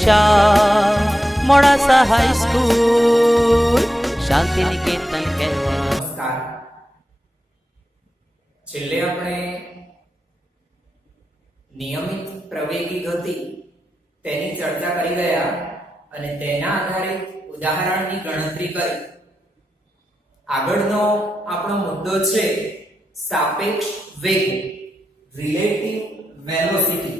પરીક્ષા મોડાસા હાઈસ્કૂલ શાંતિ નિકેતન કહેવા. નમસ્કાર. છેલ્લે આપણે નિયમિત પ્રવેગી ગતિ તેની ચર્ચા કરી ગયા અને તેના આધારે ઉદાહરણની ગણતરી કરી. આગળનો આપણો મુદ્દો છે સાપેક્ષ વેગ, રિલેટિવ વેલોસિટી.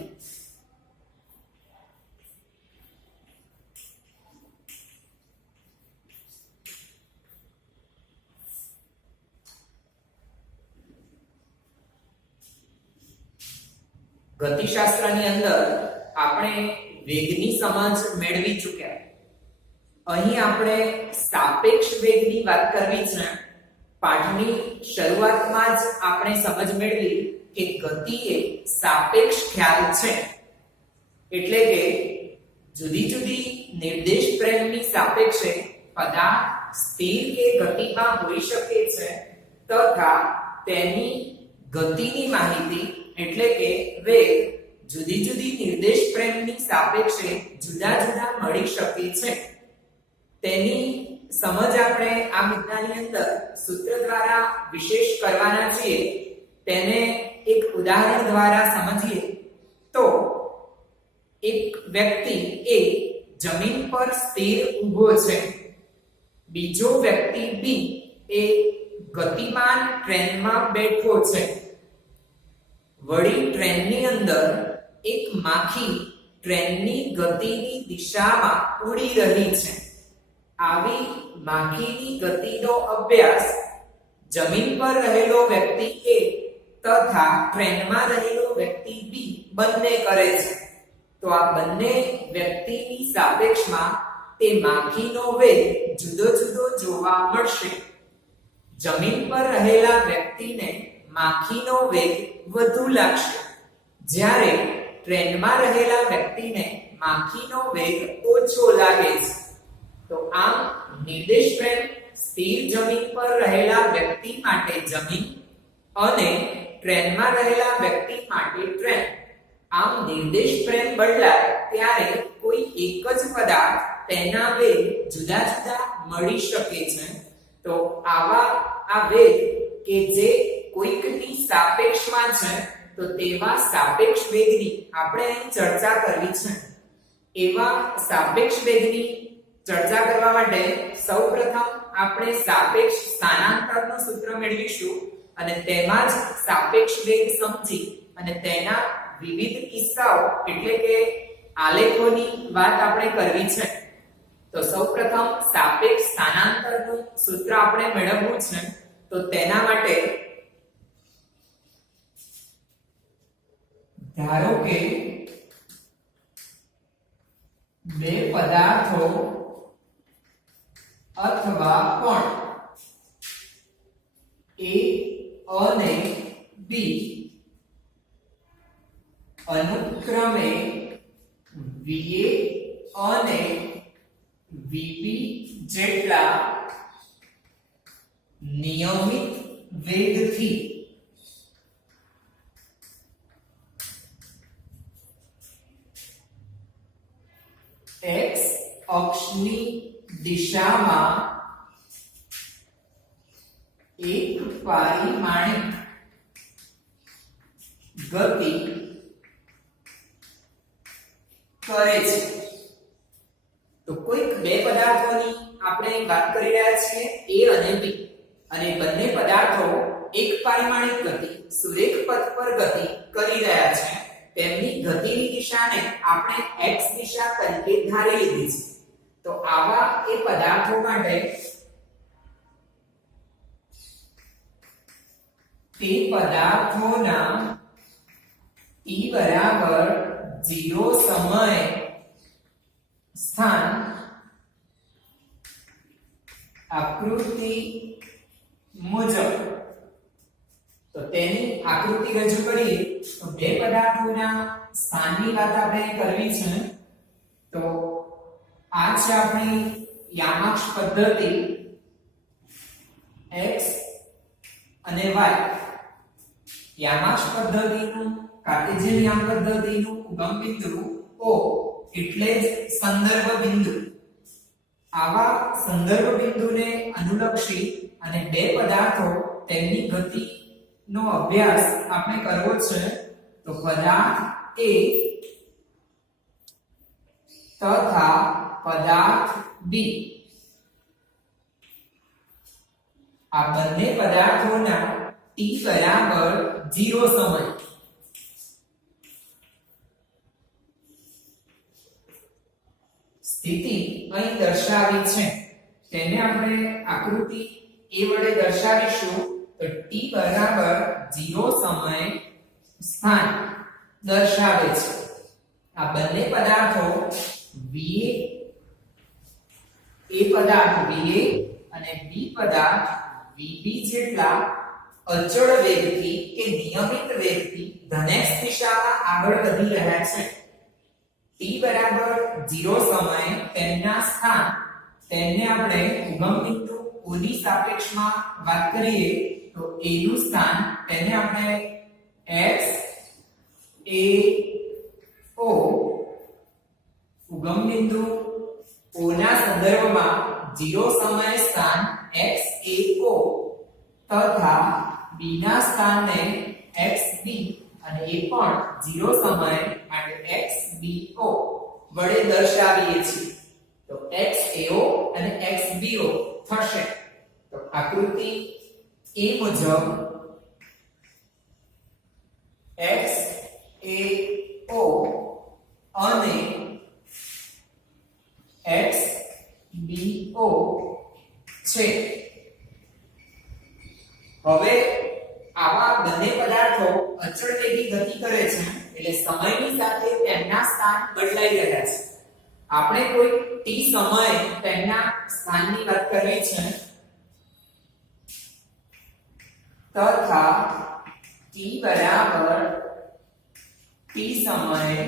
ગતિશાસ્ત્રની અંદર આપણે વેગની સમજ મેળવી ચૂક્યા. અહીં આપણે સાપેક્ષ વેગની વાત કરવી છે. પાઠની શરૂઆતમાં જ આપણે સમજ મેળવી કે ગતિ એ સાપેક્ષ ખ્યાલ છે, એટલે કે જુદી જુદી નિર્દેશ ફ્રેમની સાપેક્ષે પદાર્થ સ્થિર કે ગતિમાં હોઈ શકે છે તથા તેની ગતિની માહિતી એટલે કે વેગ જુદી જુદી નિર્દેશ ફ્રેમની સાપેક્ષે જુદા જુદા મળી શકે છે. તેની સમજ આપણે આ મુદ્દાની અંદર સૂત્ર દ્વારા વિશેષ કરવાના છીએ. તેને એક ઉદાહરણ દ્વારા સમજીએ તો એક વ્યક્તિ એ જમીન પર સ્થિર ઊભો છે. બીજો વ્યક્તિ બી એ ગતિમાન ટ્રેનમાં બેઠો છે. વળી ટ્રેનની અંદર એક માખી ટ્રેનની ગતિની દિશામાં ઉડી રહી છે. આવી માખીની ગતિનો અભ્યાસ જમીન પર રહેલો વ્યક્તિ એ તથા ટ્રેનમાં રહેલો વ્યક્તિ બી બંને કરે છે. તો આ બંને વ્યક્તિની સાપેક્ષમાં તે માખીનો વેગ જુદો જુદો જોવા મળશે. જમીન પર રહેલા વ્યક્તિને માખીનો વેગ વધુ લાગશે, જ્યારે ટ્રેનમાં રહેલા વ્યક્તિને માખીનો વેગ ઓછો લાગે છે. તો આમ નિર્દેશ ફ્રેમ સ્થિર જમીન પર રહેલા વ્યક્તિ માટે જમીન અને ટ્રેનમાં રહેલા વ્યક્તિ માટે ટ્રેન. આમ નિર્દેશ ફ્રેમ બદલાય ત્યારે કોઈ એક જ પદાર્થ તેના વેગ જુદા જુદા મળી શકે છે. તો આ વેગ કે જે કોઈકની સાપેક્ષમાં છે તો તેવા સાપેક્ષ વેગની આપણે અહીં ચર્ચા કરવી છે. એવા સાપેક્ષ વેગની ચર્ચા કરવા માટે સૌપ્રથમ આપણે સાપેક્ષ સ્થાનાંતરનું સૂત્ર મેળવીશું અને તેમાં જ સાપેક્ષ વેગ સમજી અને તેના વિવિધ કિસ્સાઓ એટલે કે આલેખોની વાત આપણે કરવી છે. તો સૌપ્રથમ સાપેક્ષ સ્થાનાંતરનું સૂત્ર આપણે મેળવવું છે. તો તેના માટે ધારો કે બે પદાર્થો અથવા કોણ A અને B અનુક્રમે VA અને VB જેટલા નિયમિત વેગથી x અક્ષની દિશામાં એક પરિમાણિક ગતિ કરે છે. તો કોઈક બે પદાર્થોની આપણે વાત કરી રહ્યા છીએ A અને B, અને બંને પદાર્થો એક પરિમાણિક ગતિ સુરેખ પથ પર ગતિ કરી રહ્યા છે. તેમની ગતિની દિશાને આપણે x દિશા તરીકે ધારી લીધી છે. તો આવા એ પદાર્થો માટે તે પદાર્થોના t બરાબર 0 સમયે સ્થાન આકૃતિ મુજબ. તો તેની આકૃતિ રજૂ કરીએ તો બે પદાર્થોના સ્થાનની વાત આપણે કરવી છે. તો આ છે આપણી યામાક્ષ પદ્ધતિ x અને y. યામાક્ષ પદ્ધતિનું કાર્ટેશિયન યામ પદ્ધતિનું ઉગમ બિંદુ O એટલે જ સંદર્ભ બિંદુ. આવા સંદર્ભ બિંદુને અનુલક્ષી અને બે પદાર્થો તેમની ગતિનો અભ્યાસ આપણે કરવો છે. તો પદાર્થ A તથા પદાર્થ B, આ બંને પદાર્થોના t બરાબર 0 સમય સ્થિતિ અહીં દર્શાવી છે. તેને આપણે આકૃતિ A વડે દર્શાવીશું. તો t બરાબર 0 સમય સ્થાન દર્શાવે છે. આ બંને પદાર્થો VA, A પદાર્થ VA અને B પદાર્થ VB જેટલા અચળ વેગથી કે નિયમિત વેગથી ધનેશ દિશામાં આગળ વધી રહ્યા છે. t બરાબર 0 સમયે તેમના સ્થાન, તેને આપણે ઉગમ બિંદુ O ની સાપેક્ષમાં વાત કરીએ તો A નું સ્થાન, તેને આપણે x a o, ઉગમ બિંદુ O ના સંદર્ભમાં 0 સમય સ્થાન x a o તથા B ના સ્થાનને x b અને એ પણ 0 સમય માટે x b o વડે દર્શાવીએ છીએ. તો x a o અને x b o થશે. તો આકૃતિ A મુજબ x a o અને x b o છે. હવે આવા બંને પદાર્થો અચળ વેગી ગતિ કરે છે, એટલે સમયની સાથે તેમના સ્થાન બદલાઈ રહ્યા છે. આપણે કોઈ t સમય તેમના સ્થાનની વાત કરવી છે તથા t બરાબર t સમયે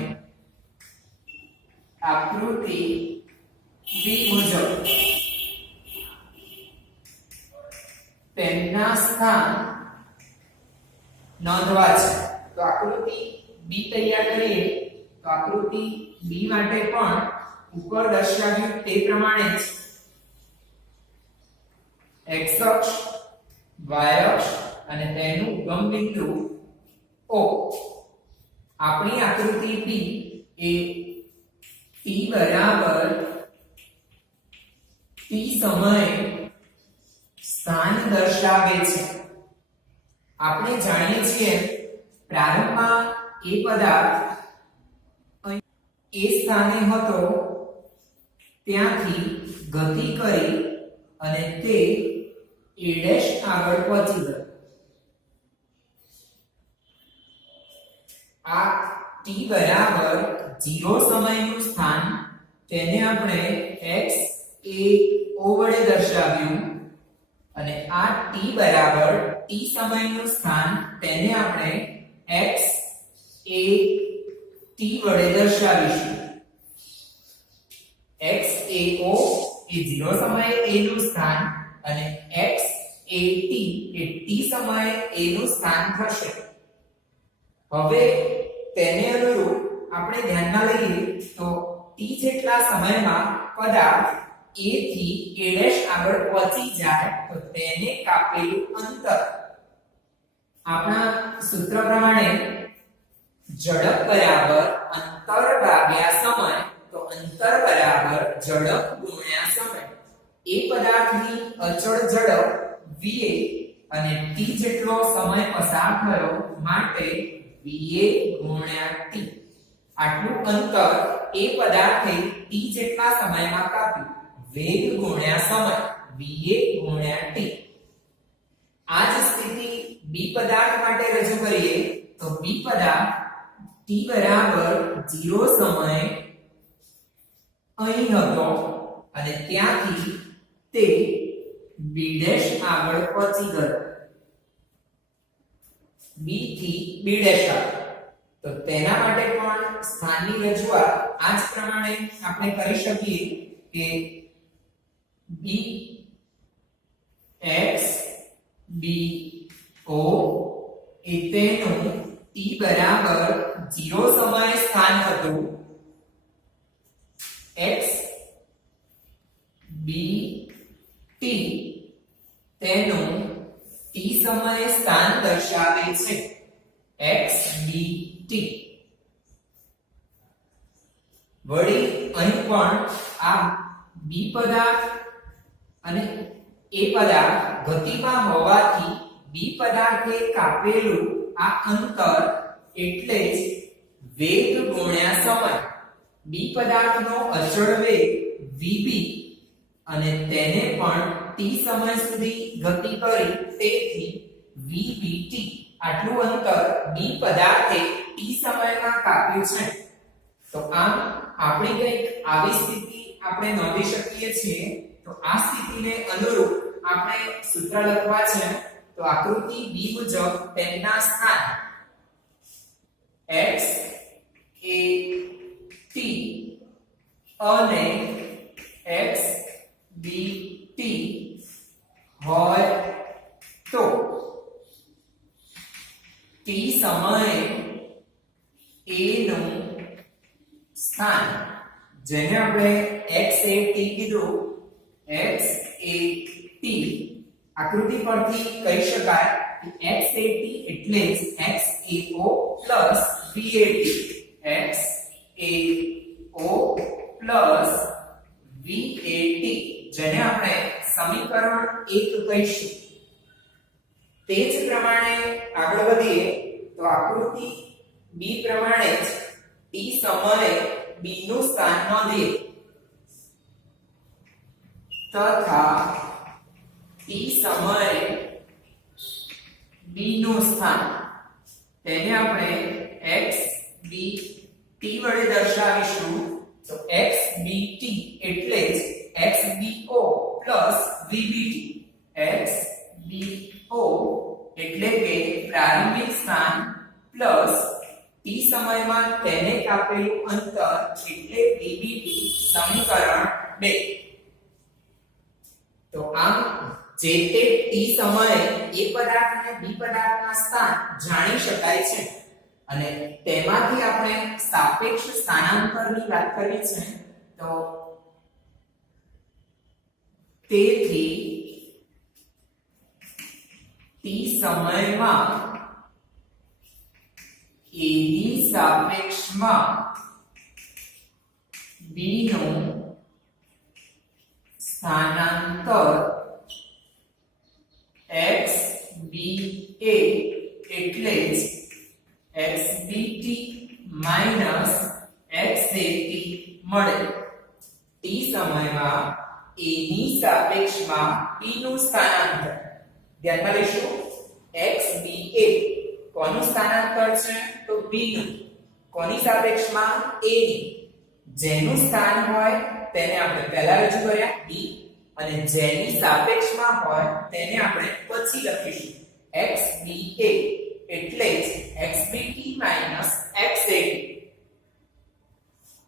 આકૃતિ B મુજબ તેમના સ્થાન નોંધવા છે. તો આકૃતિ B તૈયાર કરીએ. તો આકૃતિ B માટે પણ ઉપર દર્શાવ્યું તે પ્રમાણે જ x અક્ષ, y અક્ષ અને તેનું ઉગમ બિંદુ O. આપણી આકૃતિ B એ t બરાબર t સમયે સ્થાન દર્શાવે છે. આપણે જાણીએ છીએ પ્રારંભમાં એ પદાર્થ એ સ્થાને હતો, ત્યાંથી ગતિ કરી અને તે a' આગળ પહોંચી ગયો. આ t બરાબર 0 સમયનું સ્થાન, તેને આપણે x a o વડે દર્શાવ્યું અને આ t બરાબર t સમયનું સ્થાન, તેને આપણે x a t વડે દર્શાવીશું. x a o એ 0 સમયે a નું સ્થાન અને x a t A t સમયે a નું સ્થાન થશે. હવે તેને અનુરૂપ આપણે ધ્યાનમાં લઈએ તો t જેટલા સમયમાં પદાર્થ a થી a' આગળ પહોંચી જાય તો તેને કાપેલું અંતર આપણા સૂત્ર પ્રમાણે ઝડપ બરાબર અંતર ભાગ્યા સમય. તો અંતર બરાબર ઝડપ ગુણ્યા સમય. એ પદાર્થની અચળ ઝડપ va અને t જેટલો સમય પસાર થયો માટે va ગુણ્યા t. આટલું અંતર એ પદાર્થે t જેટલા સમયમાં કાપ્યું. વેગ ગુણ્યા સમય va ગુણ્યા t. આ જ સ્થિતિ b પદાર્થ માટે રજૂ કરીએ તો b પદાર્થ t બરાબર 0 સમયે અહીં હતો અને ત્યાંથી તે b' આગળ પહોંચી ગયો. b થી b' આગળ. તો તેના માટે પણ સ્થાનની રજૂઆત આ જ પ્રમાણે આપણે કરી શકીએ કે b x b o એ તેનું t બરાબર 0 સમયે સ્થાન હતું x b t તેનું t સમયે સ્થાન દર્શાવે છે x b t. વળી અહીં પણ આ b પદાર્થ અને a પદાર્થ ગતિમાં હોવાથી b પદાર્થે કાપેલું આ અંતર એટલે જ વેગ ગુણ્યા સમય. b પદાર્થનો અચળ વેગ vb અને તેને પણ t સમય સુધી ગતિ કરી તેથી vbt આટલું અંતર b પદાર્થે t સમયમાં કાપ્યું છે. તો આમ આપણી કંઈક આવી સ્થિતિ આપણે નોંધી શકીએ છીએ. તો આ સ્થિતિને અનુરૂપ આપણે સૂત્ર લખવા છે. તો આકૃતિ b મુજબ તેમના સ્થાન x a t અને x b t હોય તો t સમયે a નું સ્થાન જેને આપણે x a t કીધું x a t આકૃતિ પરથી કહી શકાય કે x a t એટલે જ x a o plus v a t x a o plus v a t જેને આપણે સમીકરણ 1 કહીશું. તે જ પ્રમાણે આગળ વધીએ તો આકૃતિ b પ્રમાણે જ t સમયે b નું સ્થાન નોંધીએ તથા t સમયે b નું સ્થાન તેને આપણે x b t વડે દર્શાવીશું. તો x b t એટલે જ x b o plus v b t. x b o એટલે કે પ્રારંભિક સ્થાન પ્લસ t સમયમાં તેને કાપેલું અંતર એટલે vbt સમીકરણ 2. તો આમ જે તે t સમયે a પદાર્થ અને b પદાર્થના સ્થાન જાણી શકાય છે અને તેમાંથી આપણે સાપેક્ષ સ્થાનાંતરની વાત કરવી છે. તો તેથી t સમયમાં a ની સાપેક્ષમાં b નું સ્થાનાંતર x b a એટલે જ xbt xat મળે. t સમયમાં a ની સાપેક્ષમાં b નું સ્થાનાંતર ધ્યાનમાં લઈશું. xba કોનું સ્થાનાંતર છે તો b નું. કોની સાપેક્ષમાં a ની. જેનું સ્થાન હોય તેને આપણે પહેલા રજૂ કર્યા b અને જેની સાપેક્ષમાં હોય તેને આપણે પછી લખીશું xba એટલે જ xbt xat.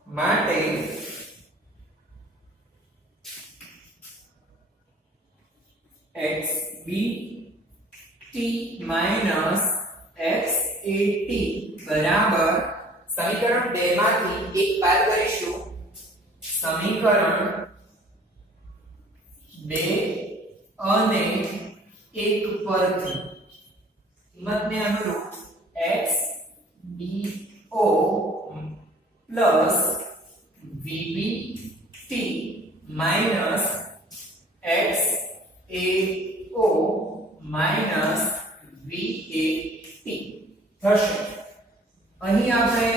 માટે xbt xat બરાબર સમીકરણ 2 માંથી એક બાદ કરીશું. સમીકરણ 2 અને 1 પરથી કિંમતને અનુરૂપ x b o plus vb t minus x a o minus v a t થશે. અહીં આપણે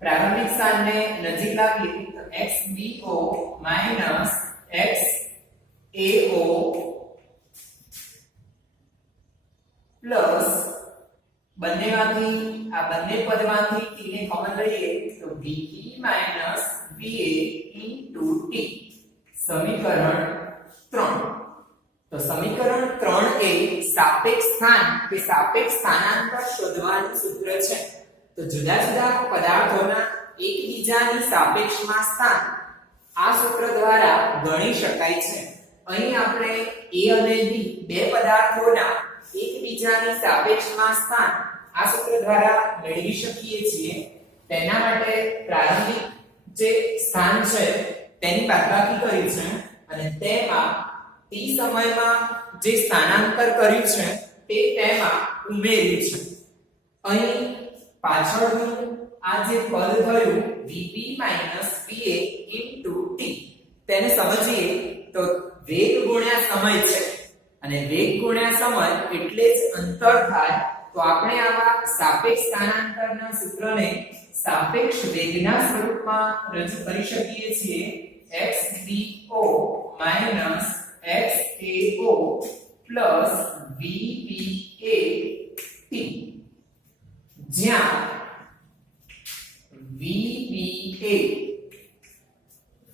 પ્રારંભિક સ્થાનને નજીક લાવીએ તો x b o minus x a o plus બંનેમાંથી આ બંને પદમાંથી t ને કોમન લઈએ તો ve va t સમીકરણ 3. તો સમીકરણ 3 એ સાપેક્ષ સ્થાન કે સાપેક્ષ સ્થાનાંતર શોધવાનું સૂત્ર છે. તો જુદા જુદા પદાર્થોના એકબીજાની સાપેક્ષમાં સ્થાન આ સૂત્ર દ્વારા ગણી શકાય છે. અહીં આપણે a અને b બે પદાર્થોના એકબીજાની સાપેક્ષમાં સ્થાન આ સૂત્ર દ્વારા મેળવી શકીએ છીએ. તેના માટે પ્રારંભિક જે સ્થાન છે તેની બાદબાકી કરી છે અને તેમાં t સમયમાં જે સ્થાનાંતર કર્યું છે તે તેમાં ઉમેર્યું છે. અહીં પાછળનું આ જે પદ થયું vp va t તેને સમજીએ તો વેગ ગુણ્યા સમય છે અને વેગ ગુણ્યા સમય એટલે જ અંતર થાય. તો આપણે આવા સાપેક્ષ સ્થાનાંતરના સૂત્રને સાપેક્ષ વેગના સ્વરૂપમાં રજૂ કરી શકીએ છીએ xvo xao vpa t, જ્યાં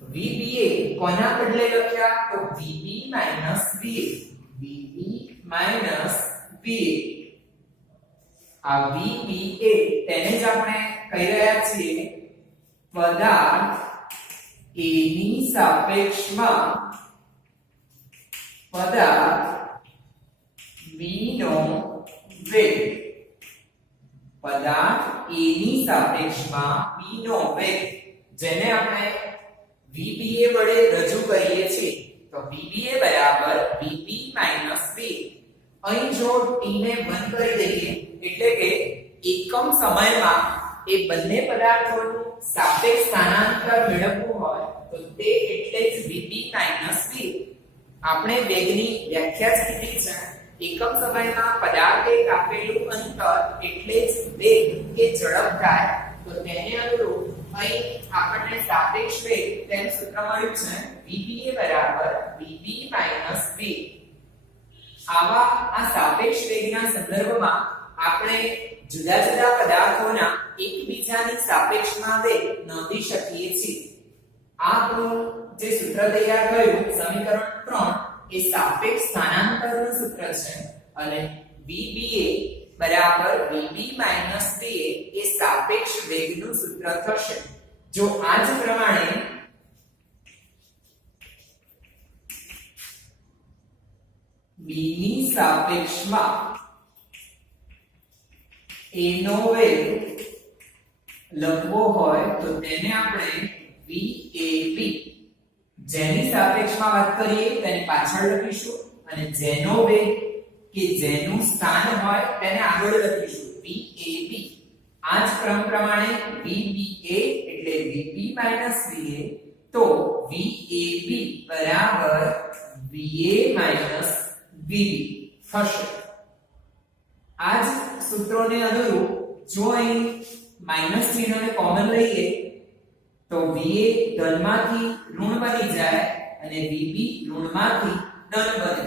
vba કોના બદલે લખ્યા તો vb va આ vba તેને જ આપણે કહી રહ્યા છીએ પદાર્થ a ની સાપેક્ષમાં પદાર્થ b નો વેગ. પદાર્થ a ની સાપેક્ષમાં b નો વેગ જેને આપણે vba વડે રજૂ કરીએ છીએ. તો vba બરાબર vb v. અહીં જો t ને બંધ કરી દઈએ એટલે કે એકમ સમયમાં એ બંને પદાર્થોનું સાપેક્ષ સ્થાનાંતર મેળવવું હોય તો તે એટલે જ vb v. આપણે વેગની વ્યાખ્યા જ કીધી છે એકમ સમયમાં પદાર્થે કાપેલું અંતર એટલે જ વેગ કે ઝડપ થાય. તો તેને અનુરૂપ અહીં આપણને સાપેક્ષ વેગ તેનું સૂત્ર મળ્યું છે vba બરાબર vb v. આવા આ સાપેક્ષ વેગના સંદર્ભમાં આપણે જુદા જુદા પદાર્થોના એકબીજાની સાપેક્ષમાં વેગ નોંધી શકીએ છીએ. આપણું જે સૂત્ર તૈયાર થયું સમીકરણ 3 એ સાપેક્ષ સ્થાનાંતરનું સૂત્ર છે અને vba બરાબર vb va એ સાપેક્ષ વેગનું સૂત્ર થશે. જો આ જ પ્રમાણે b ની સાપેક્ષમાં a નો વેગ લખવો હોય તો તેને આપણે vab જેની સાપેક્ષમાં વાત કરીએ તેની પાછળ લખીશું અને જેનો વેગ કે જેનું સ્થાન હોય તેને આગળ લખીશું vab. આ જ ક્રમ પ્રમાણે vba એટલે vb va તો vab બરાબર va vb થશે. આ જ સૂત્રોને અનુરૂપ જો અહીં માઈનસ ચિહ્નને કોમન લઈએ તો va ધનમાંથી ઋણ બની જાય અને vb ઋણમાંથી ધન બને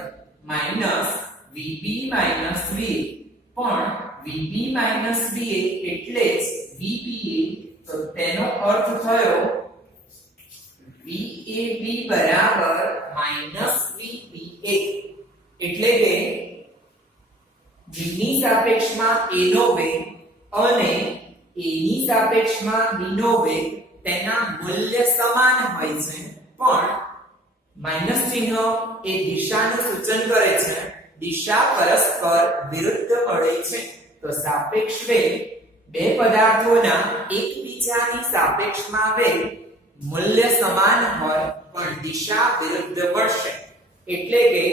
માઈનસ vb માઈનસ va. પણ vb માઈનસ va એટલે જ vba. તો તેનો અર્થ થયો vab બરાબર માઈનસ vba એટલે કે b ની સાપેક્ષમાં a નો વેગ અને a ની સાપેક્ષમાં b નો વેગ તેના મૂલ્ય સમાન હોય છે પણ માઈનસ ચિહ્ન એ દિશાનું સૂચન કરે છે. દિશા પરસ્પર વિરુદ્ધ મળે છે. તો સાપેક્ષ વેગ બે પદાર્થોના એકબીજાની સાપેક્ષમાં વેગ મૂલ્ય સમાન હોય પણ દિશા વિરુદ્ધ મળશે. એટલે કે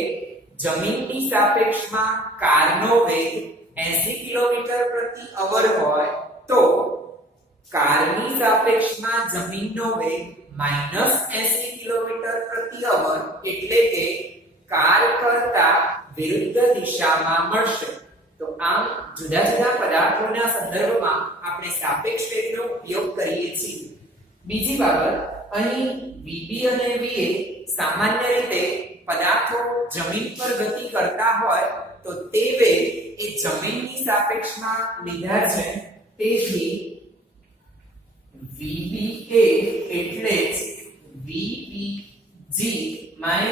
જમીનની સાપેક્ષમાં કારનો વેગ 80 કિલોમીટર પ્રતિ અવર હોય તો કારની સાપેક્ષમાં જમીનનો વેગ -80 કિલોમીટર પ્રતિ અવર એટલે કે કાર કરતા વિરુદ્ધ દિશામાં મળશે. તો આમ જુદા જુદા પદાર્થોના સંદર્ભમાં આપણે સાપેક્ષ વેગનો ઉપયોગ કરીએ છીએ. બીજી બાબત અહીં vb અને va સામાન્ય રીતે પદાર્થો જમીન પર ગતિ કરતા હોય તો તે વેગ એ જમીનની સાપેક્ષમાં લીધા છે. તેથી vba એટલે જ vbg vag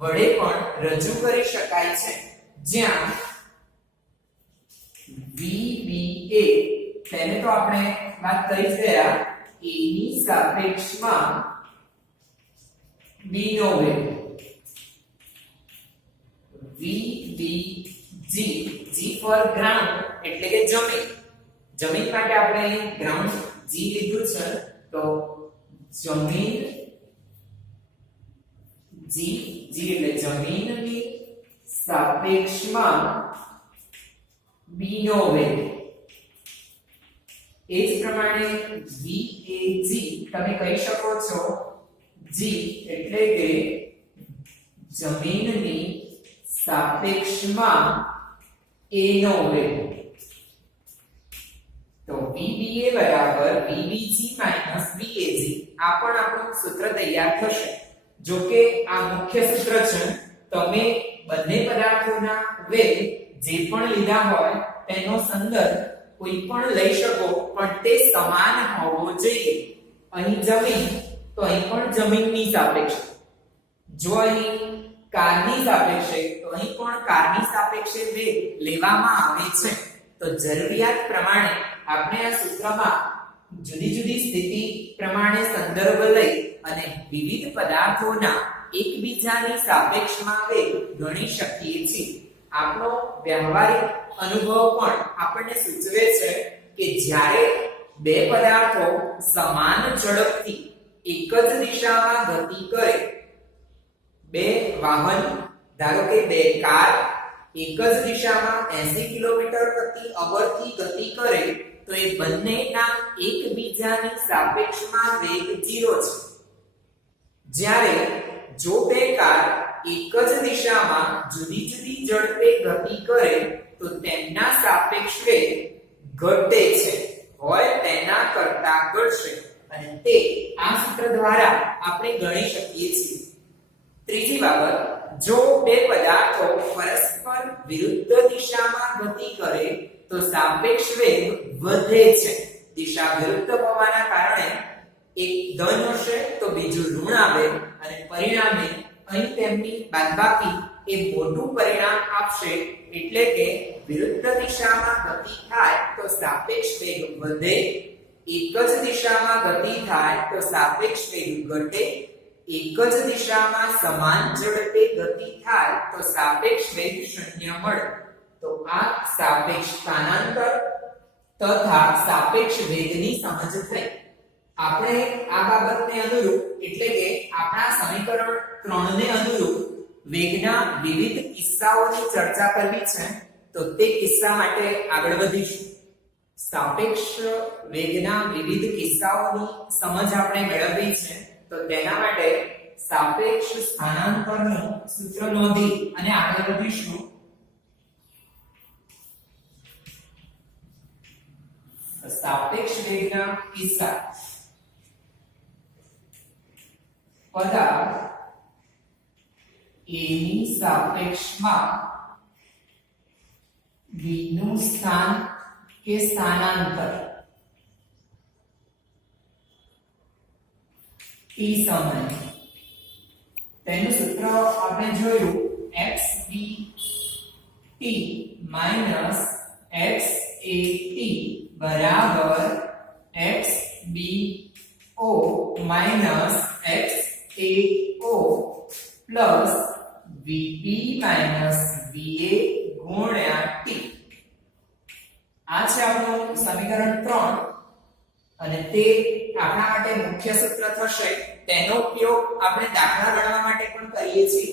વડે પણ રજૂ કરી શકાય છે. જ્યાં vba તેને તો આપણે વાત કરી જ ગયા a ની સાપેક્ષમાં b નો વેગ vbg g ફોર ગ્રાઉન્ડ એટલે કે જમીન. જમીન માટે આપણે ગ્રાઉન્ડ g જી લીધું છે તો જમીન જી એટલે જમીનની સાપેક્ષમાં બી નો વેગ એ જ પ્રમાણે વી એ જી તમે કહી શકો છો જી એટલે કે જમીનની સાપેક્ષમાં a નો વેગ તો VBA બરાબર VBG માઈનસ VAG આ પણ આપણું સૂત્ર તૈયાર થશે જો કે આ મુખ્ય સૂત્ર છે તમે બંને પદાર્થોના વેગ જે પણ લીધા હોય તેનો સંદર્ભ કોઈ પણ લઈ શકો પણ તે સમાન હોવો જોઈએ અહીં જમીન તો અહીં પણ જમીનની સાપેક્ષે જો અહીં કારની સાપેક્ષે તો અહીં પણ કારની સાપેક્ષે વેગ લેવામાં આવે છે તો જરૂરિયાત પ્રમાણે આપણે આ સૂત્રમાં જુદી જુદી સ્થિતિ પ્રમાણે સંદર્ભ લઈ અને વિવિધ પદાર્થોના એકબીજાની સાપેક્ષમાં વેગ ગણી શકીએ છીએ આપણો વ્યવહારિક અનુભવ પણ આપણને સૂચવે છે કે જ્યારે બે પદાર્થો સમાન ઝડપથી એક જ દિશામાં ગતિ કરે બે વાહન ધારો કે બે કાર એક જ દિશામાં 80 કિલોમીટર પ્રતિ અવરથી ગતિ કરે તો એ બંનેના એકબીજાની સાપેક્ષમાં વેગ 0 છે જ્યારે જો બે કાર એક જ દિશામાં જુદી જુદી ઝડપે ગતિ કરે તો તેમના સાપેક્ષ વેગ ઘટે છે હોય તેના કરતા ઘટશે અને તે આ સૂત્ર દ્વારા આપણે ગણી શકીએ છીએ ત્રીજી બાબત જો બે પદાર્થો પરસ્પર વિરુદ્ધ દિશામાં ગતિ કરે તો સાપેક્ષ વેગ વધે છે દિશા વિરુદ્ધ હોવાના કારણે એક ધન હશે તો બીજું ઋણ આવે અને પરિણામે અહીં તેમની બાદબાકી એ મોટું પરિણામ આપશે એટલે કે વિરુદ્ધ દિશામાં ગતિ થાય તો સાપેક્ષ વેગ વધે એક જ દિશામાં ગતિ થાય તો સાપેક્ષ વેગ ઘટે એક જ દિશામાં સમાન ઝડપે ગતિ થાય તો સાપેક્ષ વેગ 0 મળે તો આ સાપેક્ષ સ્થાનાંતર તથા સાપેક્ષ વેગની સમજ થઈ આપણે આ બાબતને અનુરૂપ એટલે કે આપણા સમીકરણ 3 ને અનુરૂપ વેગના વિવિધ કિસ્સાઓની ચર્ચા કરવી છે તો તે કિસ્સા માટે આગળ વધીશું સાપેક્ષ વેગના વિવિધ કિસ્સાઓની સમજ આપણે મેળવવી છે તો તેના માટે સાપેક્ષ સ્થાનાંતરનું સૂત્ર નોંધી અને આગળ વધીશું સાપેક્ષ વેગના કિસ્સા પદાર્થ A ની સાપેક્ષમાં B નું સ્થાન કે સ્થાનાંતર t સમય તેનું સૂત્ર આપણે જોયું xbt xat બરાબર xbo xao plus vp va ગુણ્યા t આ છે આપણું સમીકરણ 3 અને તે આપણા માટે મુખ્ય સૂત્ર થશે તેનો ઉપયોગ આપણે દાખલા ગણવા માટે પણ કરીએ છીએ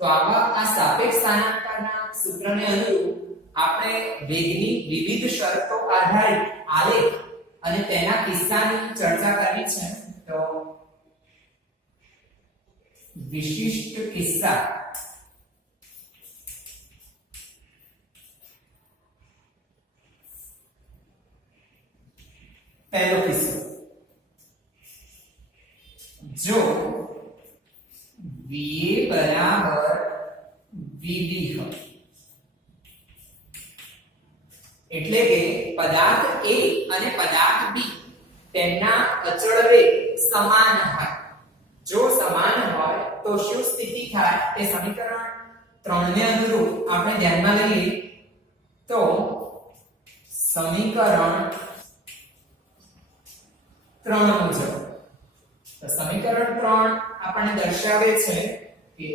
તો આ સાપેક્ષ સ્થાનાંતરના સૂત્રને અનુરૂપ આપણે વેગની વિવિધ શરતો આધારિત આલેખ અને તેના કિસ્સાની ચર્ચા કરવી છે તો વિશિષ્ટ કિસ્સા પહેલો કિસ્સો જો VA બરાબર VB હોય એટલે કે પદાર્થ A અને પદાર્થ B તેમના અચળ વેગ સમાન હોય જો સમાન હોય તો શું સ્થિતિ થાય તે સમીકરણ 3 ને અનુરૂપ આપણે ધ્યાનમાં લઈએ તો સમીકરણ 3 મુજબ તો સમીકરણ 3 આપણને દર્શાવે છે કે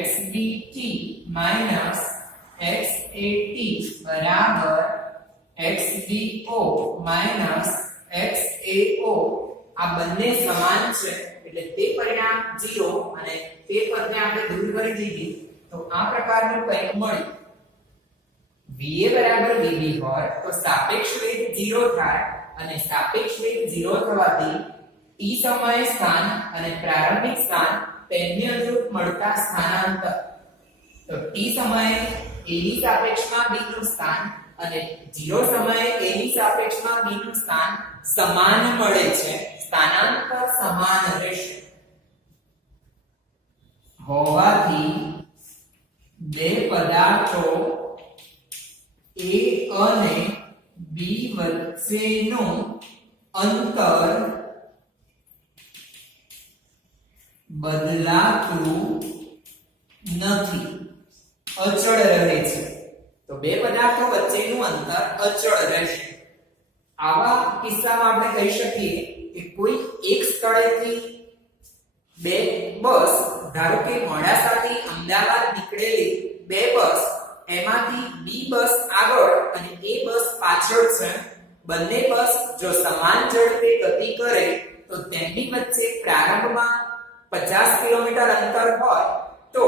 xbt xat બરાબર xbo XAO આ બંને સમાન છે એટલે તે પરિણામ 0 અને તે પદને આપણે દૂર કરી દીધી તો આ પ્રકારનું કંઈક મળ્યું. VA બરાબર VB હોય તો સાપેક્ષ વેગ 0 થાય અને સાપેક્ષ વેગ 0 થવાથી t સમયે સ્થાન અને પ્રારંભિક સ્થાન તેમને અનુરૂપ મળતા સ્થાનાંતર. તો t સમયે a ની સાપેક્ષમાં b નું સ્થાન અને 0 સમયે a ની સાપેક્ષમાં b નું સ્થાન સમાન મળે છે. સ્થાનાંતર સમાન રહેશે હોવાથી બે પદાર્થો A અને B વચ્ચેનું અંતર બદલાતું નથી, અચળ રહે છે. તો બે પદાર્થો વચ્ચેનું અંતર અચળ રહેશે. આવા કિસ્સામાં આપણે કહી શકીએ કે કોઈ એક સ્થળેથી બે બસ, ધારો કે મોડાસાથી અમદાવાદ નીકળેલી બે બસ, એમાંથી બી બસ આગળ અને એ બસ પાછળ છે. બંને બસ જો સમાન ઝડપે ગતિ કરે તો તેમની વચ્ચે પ્રારંભમાં 50 કિલોમીટર અંતર હોય તો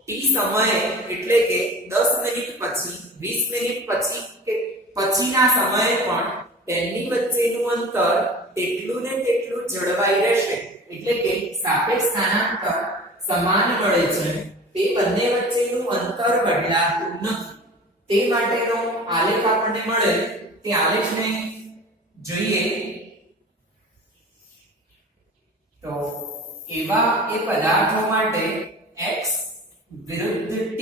ટી સમયે એટલે કે 10 મિનિટ પછી, 20 મિનિટ પછી કે પછીના સમયે પણ તેમની વચ્ચેનું અંતર તેટલું ને તેટલું જળવાઈ રહેશે. એટલે કે સાપેક્ષ સ્થાનાંતર સમાન મળે છે. તે બંને વચ્ચેનું અંતર બદલાતું નથી. તે માટેનો આલેખ આપણને મળે. તે આલેખને જોઈએ તો એવા એ પદાર્થો માટે x વિરુદ્ધ t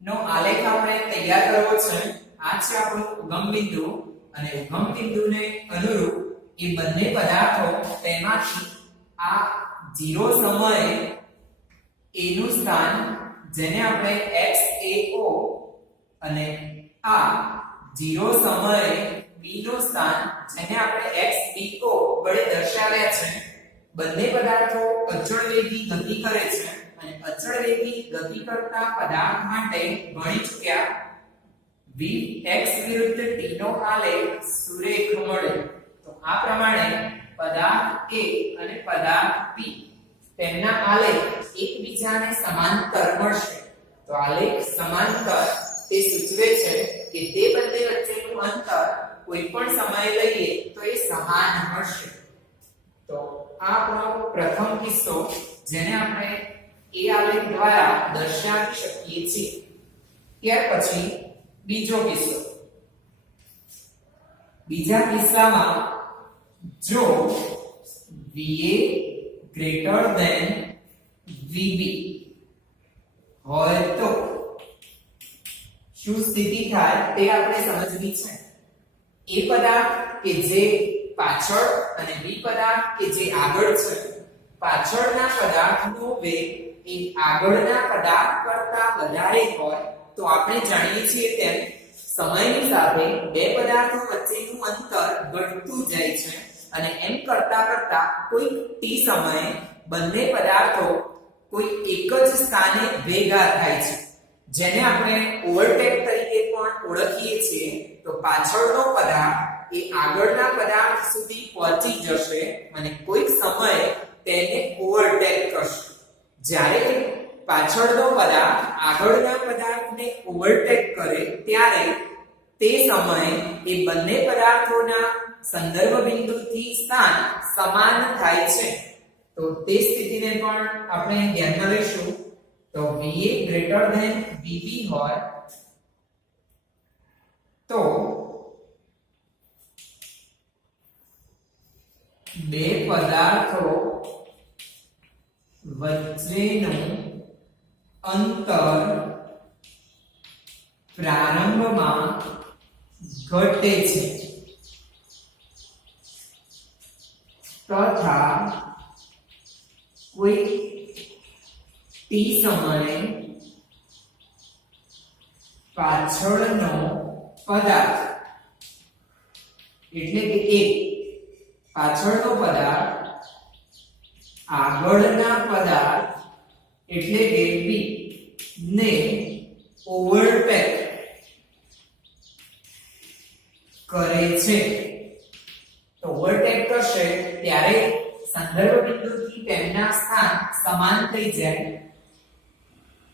નો આલેખ આપણે તૈયાર કરવો છે. આ છે આપણું ઉગમ બિંદુ અને ઉગમ બિંદુને અનુરૂપ એ બંને પદાર્થો તેમાંથી આ 0 સમયે a નું સ્થાન જેને આપણે XAO અને આ 0 સમયે b નું સ્થાન જેને આપણે XBO વડે દર્શાવ્યા છે. બંને પદાર્થો અચળ વેગી ગતિ કરે છે અને અચળ વેગી ગતિ કરતા પદાર્થ માટે ગણી ચૂક્યા v x વિરુદ્ધ t નો આલેખ સુરેખ મળે. તો આ પ્રમાણે પદાર્થ A અને પદાર્થ B તેમના આલેખ એકબીજાને સમાંતર મળશે. તો આલેખ સમાંતર તે સૂચવે છે કે તે બંને વચ્ચેનું અંતર કોઈ પણ સમયે લઈએ તો એ સમાન હશે. તો આ આપણો પ્રથમ કિસ્સો જેને આપણે એ આલેખ દ્વારા દર્શાવી શકીએ છીએ. ત્યાર પછી બીજો કિસ્સો. બીજા કિસ્સામાં જો VA greater than VB હોય તો શું સ્થિતિ થાય તે આપણે સમજવી છે. એ પદાર્થ કે જે પાછળ અને બી પદાર્થ કે જે આગળ છે, પાછળના પદાર્થનો વેગ એ આગળના પદાર્થ કરતા વધારે હોય તો આપણે જાણીએ છીએ તેમ સમયની સાથે બે પદાર્થો વચ્ચેનું અંતર ઘટતું જાય છે અને એમ કરતા કરતા કોઈ t સમયે બંને પદાર્થો કોઈ એક જ સ્થાને ભેગા થાય છે જેને આપણે ઓવરટેક તરીકે પણ ઓળખીએ છીએ. તો પાછળનો પદાર્થ એ આગળના પદાર્થ સુધી પહોંચી જશે અને કોઈક સમયે તેને ઓવરટેક કરશે. જ્યારે પાછળનો પદાર્થ આગળના પદાર્થને ઓવરટેક કરે ત્યારે તે સમયે એ બંને પદાર્થોના સંદર્ભ બિંદુથી સ્થાન સમાન થાય છે. તો તે સ્થિતિને પણ આપણે ધ્યાનમાં લઈશું. તો VA greater than VB હોય તો બે પદાર્થો વચ્ચેનું અંતર પ્રારંભમાં ઘટે છે તથા કોઈ t સમયે પાછળનો પદાર્થ એટલે કે a પાછળનો પદાર્થ આગળના પદાર્થ એટલે કે b ને ઓવરટેક કરે છે. તો ઓવરટેક કરશે ત્યારે સંદર્ભ બિંદુથી તેમના સ્થાન સમાન થઈ જાય,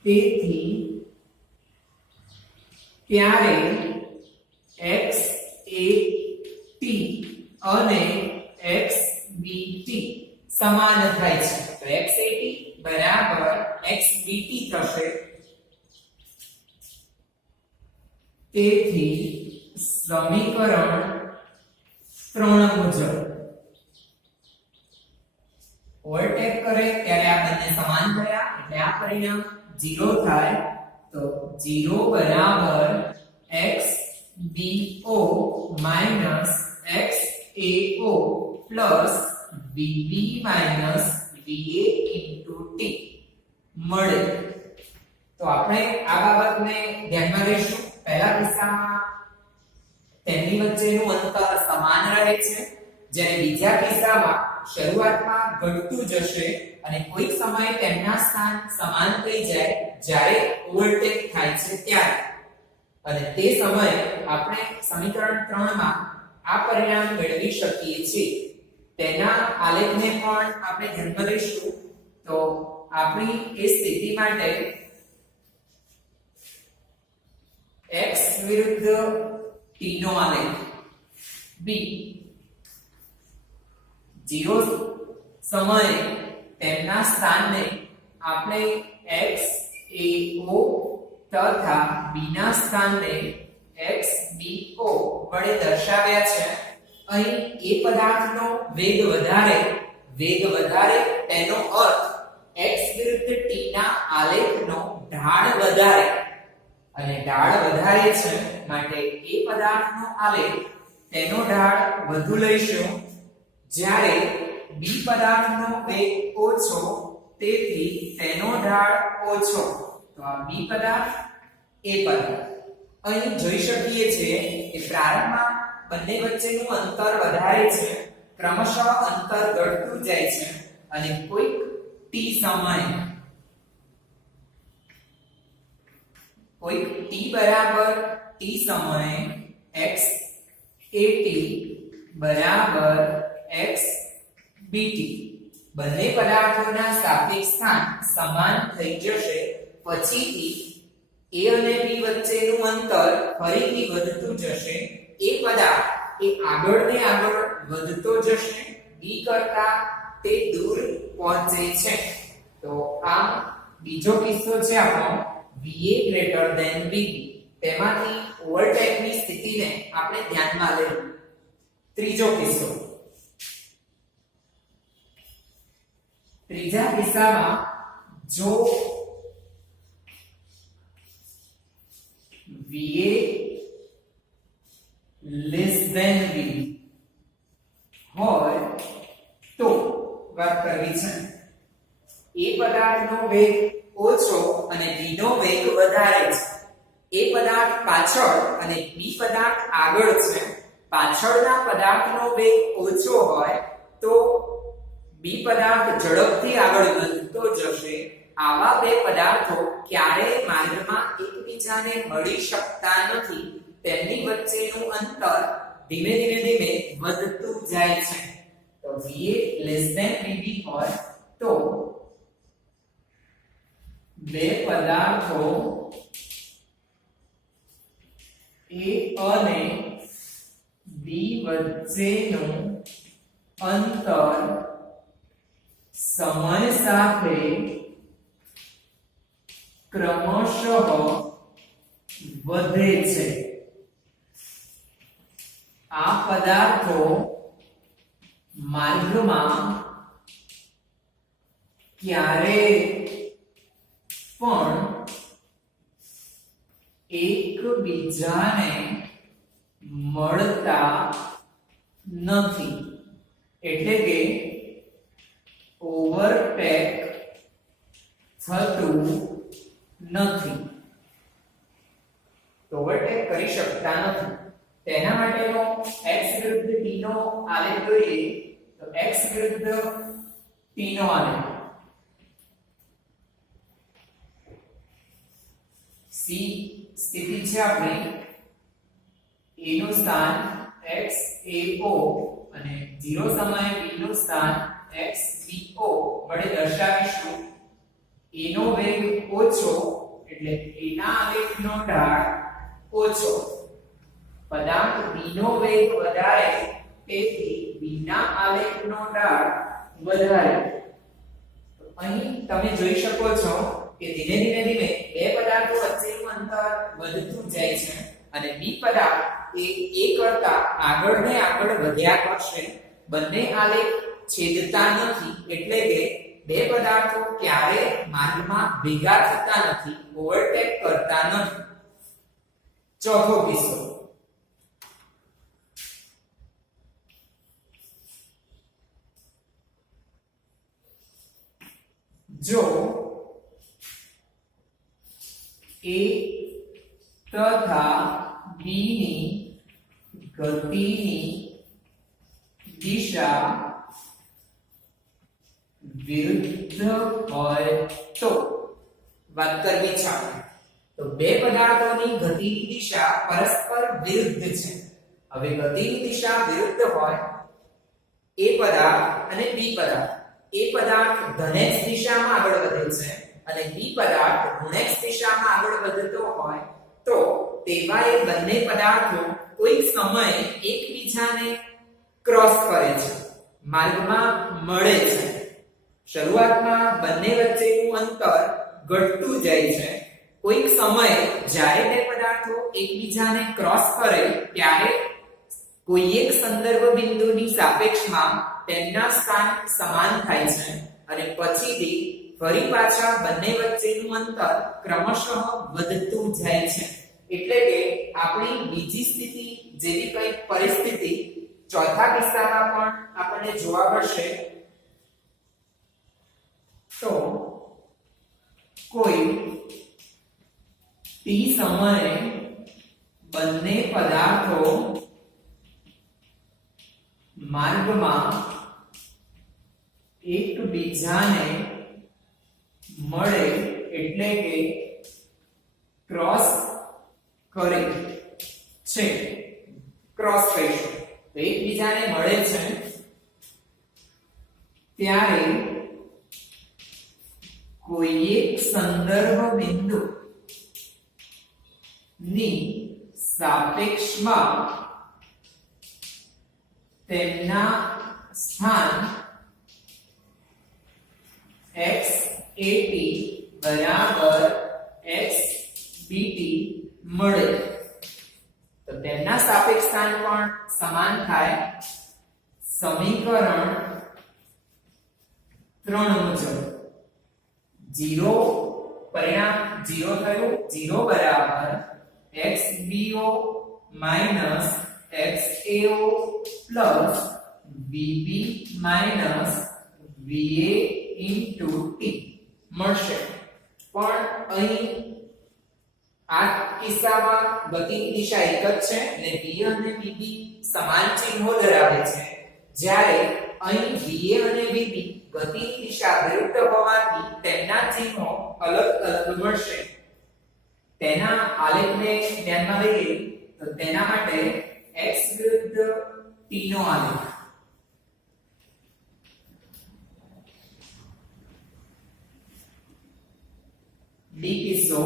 તેથી ત્યારે x a t અને x b t સમાન થાય છે. તો x a t બરાબર x b t થશે. તેથી સમીકરણ 3 મુજબ ઓવરટેક કરે ત્યારે આ બંને સમાન થયા એટલે આ પરિણામ 0 થાય. તો 0 બરાબર x bo minus x ao plus vb minus va into t મળે. તો આપણે આ બાબતને ધ્યાનમાં લઈશું. પહેલા કિસ્સામાં તેમની વચ્ચેનું અંતર સમાન રહે છે, જ્યારે બીજા કિસ્સામાં શરૂઆતમાં ઘટતું જશે અને કોઈક સમયે તેમના સ્થાન સમાન થઈ જાય જ્યારે ઓવરટેક થાય છે ત્યારે. અને તે સમયે આપણે સમીકરણ 3 માં આ પરિણામ મેળવી શકીએ છીએ. તેના આલેખને પણ આપણે ધ્યાનમાં લઈશું. તો આપણી એ સ્થિતિ માટે x વિરુદ્ધ t નો આલેખ b 0 સમયે તેમના સ્થાનને આપણે x a o તથા b ના સ્થાનને x b o વડે દર્શાવ્યા છે. અહીં એ પદાર્થનો વેગ વધારે તેનો અર્થ x વિરુદ્ધ t ના આલેખનો ઢાળ વધારે, અને ઢાળ વધારે છે માટે એ પદાર્થનો આલેખ તેનો ઢાળ વધુ લઈશું, જ્યારે b પદાર્થનો વેગ ઓછો તેથી તેનો ઢાળ ઓછો. તો આ b પદાર્થ a પદાર્થ અહીં જોઈ શકીએ છીએ કે પ્રારંભમાં બંને વચ્ચેનું અંતર વધારે છે, ક્રમશઃ અંતર ઘટતું જાય છે અને કોઈક t સમય બરાબર t સમયે x at બરાબર x bt બંને પદાર્થોના સાપેક્ષ સ્થાન સમાન થઈ જશે. પછીથી a અને b વચ્ચેનું અંતર ફરીથી વધતું જશે. એ પદાર્થ એ આગળ વધતો જશે, b કરતા તે દૂર પહોંચે છે. તો આ બીજો કિસ્સો છે આપણો va greater than vb. તેમાંથી ઓવરટેકની સ્થિતિને આપણે ધ્યાનમાં લઈએ. ત્રીજો કિસ્સો, ત્રીજા કિસ્સામાં જો va less than vb હોય તો વાત કરવી છે. એ પદાર્થનો વેગ ઓછો અને b નો વેગ વધારે છે. એ પદાર્થ પાછળ અને b પદાર્થ આગળ છે. પાછળના પદાર્થનો વેગ ઓછો હોય તો b પદાર્થ ઝડપથી આગળ વધતો જશે. આવા બે પદાર્થો ક્યારેય માર્ગમાં એકબીજાને મળી શકતા નથી. તેમની વચ્ચેનું અંતર ધીમે ધીમે વધતું જાય છે. તો va less than vb હોય તો બે પદાર્થો a અને b વચ્ચેનું અંતર સમય સાથે ક્રમશઃ વધે છે. આ પદાર્થો માર્ગમાં ક્યારે પણ એકબીજાને મળતા નથી, એટલે કે ઓવરટેક થતું નથી. ઓવરટેક કરી શકતા નથી. તેના માટેનો x વિરુદ્ધ t નો આલેખ જોઈએ તો x વિરુદ્ધ t નો આલેખ c સ્થિતિ છે આપણી a નું સ્થાન x a o અને 0 સમયે v નું સ્થાન xvo વડે દર્શાવીશું. a નો વેગ ઓછો એટલે a ના આલેખનો ઢાળ ઓછો, પદાર્થ b નો વેગ વધારે તેથી b ના આલેખનો ઢાળ વધારે. તો અહીં તમે જોઈ શકો છો કે ધીમે ધીમે બે પદાર્થો વચ્ચેનું અંતર વધતું જાય છે અને b પદાર્થ એ a કરતા આગળ ને આગળ વધ્યા કરશે. બંને આલેખ છેદતા નથી એટલે કે બે પદાર્થો ક્યારે માર્ગમાં ભેગા થતા નથી, ઓવરટેક કરતા નથી. ચોથો કિસ્સો, જો a તથા b ની ગતિની દિશા વિરુદ્ધ હોય તો વાત કરવી છે આપણે. તો બે પદાર્થોની ગતિની દિશા પરસ્પર વિરુદ્ધ છે. હવે ગતિની દિશા વિરુદ્ધ હોય a પદાર્થ અને b પદાર્થ, a પદાર્થ ધનેશ દિશામાં આગળ વધે છે અને b પદાર્થ ઋણેશ દિશામાં આગળ વધતો હોય તો તેવા એ બંને પદાર્થો કોઈક સમયે એકબીજાને ક્રોસ કરે છે, માર્ગમાં મળે છે. શરૂઆતમાં બંને વચ્ચેનું અંતર ઘટતું જાય છે. કોઈક સમયે જ્યારે બે પદાર્થો એકબીજાને ક્રોસ કરે ત્યારે કોઈ એક સંદર્ભ બિંદુની સાપેક્ષમાં તેમના સ્થાન સમાન થાય છે અને પછીથી ફરી પાછા બંને વચ્ચેનું અંતર ક્રમશઃ વધતું જાય છે. એટલે કે આપણી બીજી સ્થિતિ જેવી કઈ પરિસ્થિતિ ચોથા કિસ્સામાં પણ આપણને જોવા મળશે. તો કોઈ t સમયે બંને પદાર્થો માર્ગમાં એકબીજાને મળે એટલે કે ક્રોસ કરે છે, ક્રોસ કહીશું તો એકબીજાને મળે છે ત્યારે કોઈ એક સંદર્ભ બિંદુ ની સાપેક્ષમાં તેમના સ્થાન xat બરાબર xbt મળે. તો તેમના સાપેક્ષ સ્થાન પણ સમાન થાય. સમીકરણ 3 મુજબ 0 પરિણામ 0 થયું, 0 બરાબર xbo minus xao plus vb minus va into t મળશે. પણ અહીં આ કિસ્સામાં ગતિની દિશા એક જ છે અને va અને vb સમાન ચિહ્નો ધરાવે છે, જ્યારે અહીં va અને vb ગતિની દિશા વિરુદ્ધ હોવાથી તેમના ચિહ્નો અલગ અલગ મળશે. તેના આલેખને ધ્યાનમાં લઈએ તો તેના માટે x વિરુદ્ધ t નો આલેખ d કિસ્સો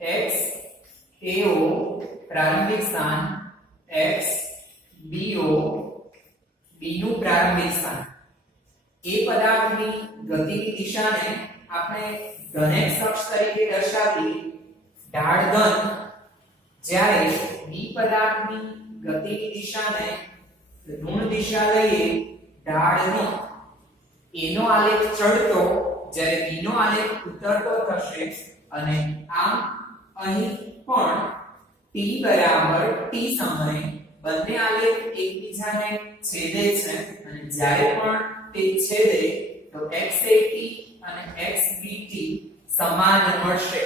x ao પ્રારંભિક સ્થાન x bo b નું પ્રારંભિક સ્થાન. એ પદાર્થની ગતિની દિશાને આપણે ધનેશ અક્ષ તરીકે દર્શાવી ઢાળ ધન, જ્યારે b પદાર્થની ગતિની દિશાને ઋણ દિશા લઈએ ઢાળ ઋણ. a નો આલેખ ચડતો જ્યારે b નો આલેખ ઉતરતો થશે અને આમ અહીં પણ t બરાબર t સમયે બંને આલેખ એકબીજાને છેદે છે અને જ્યારે પણ તે છેદે તો xat અને xbt સમાન મળશે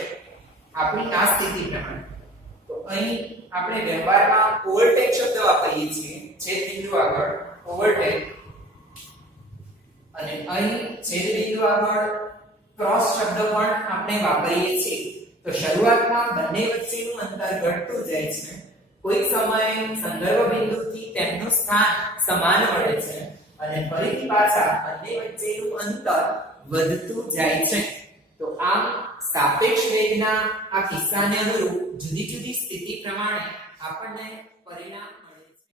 આપણી આ સ્થિતિ પ્રમાણે. તો અહીં આપણે વ્યવહારમાં ઓવરટેક શબ્દ વાપરીએ છીએ, છેદ બિંદુ આગળ ઓવરટેક, અને અહીં છેદ બિંદુ આગળ ક્રોસ શબ્દ પણ આપણે વાપરીએ છીએ. તો શરૂઆતમાં બંને વચ્ચેનું અંતર ઘટતું જાય છે. કોઈ સમયે સંદર્ભ બિંદુથી તેમનું સ્થાન સમાન મળે છે અને ફરીથી પાછા બંને વચ્ચેનું અંતર વધતું જાય છે. તો આમ સાપેક્ષ વેગના આ કિસ્સાને અનુરૂપ જુદી જુદી સ્થિતિ પ્રમાણે આપણને પરિણામ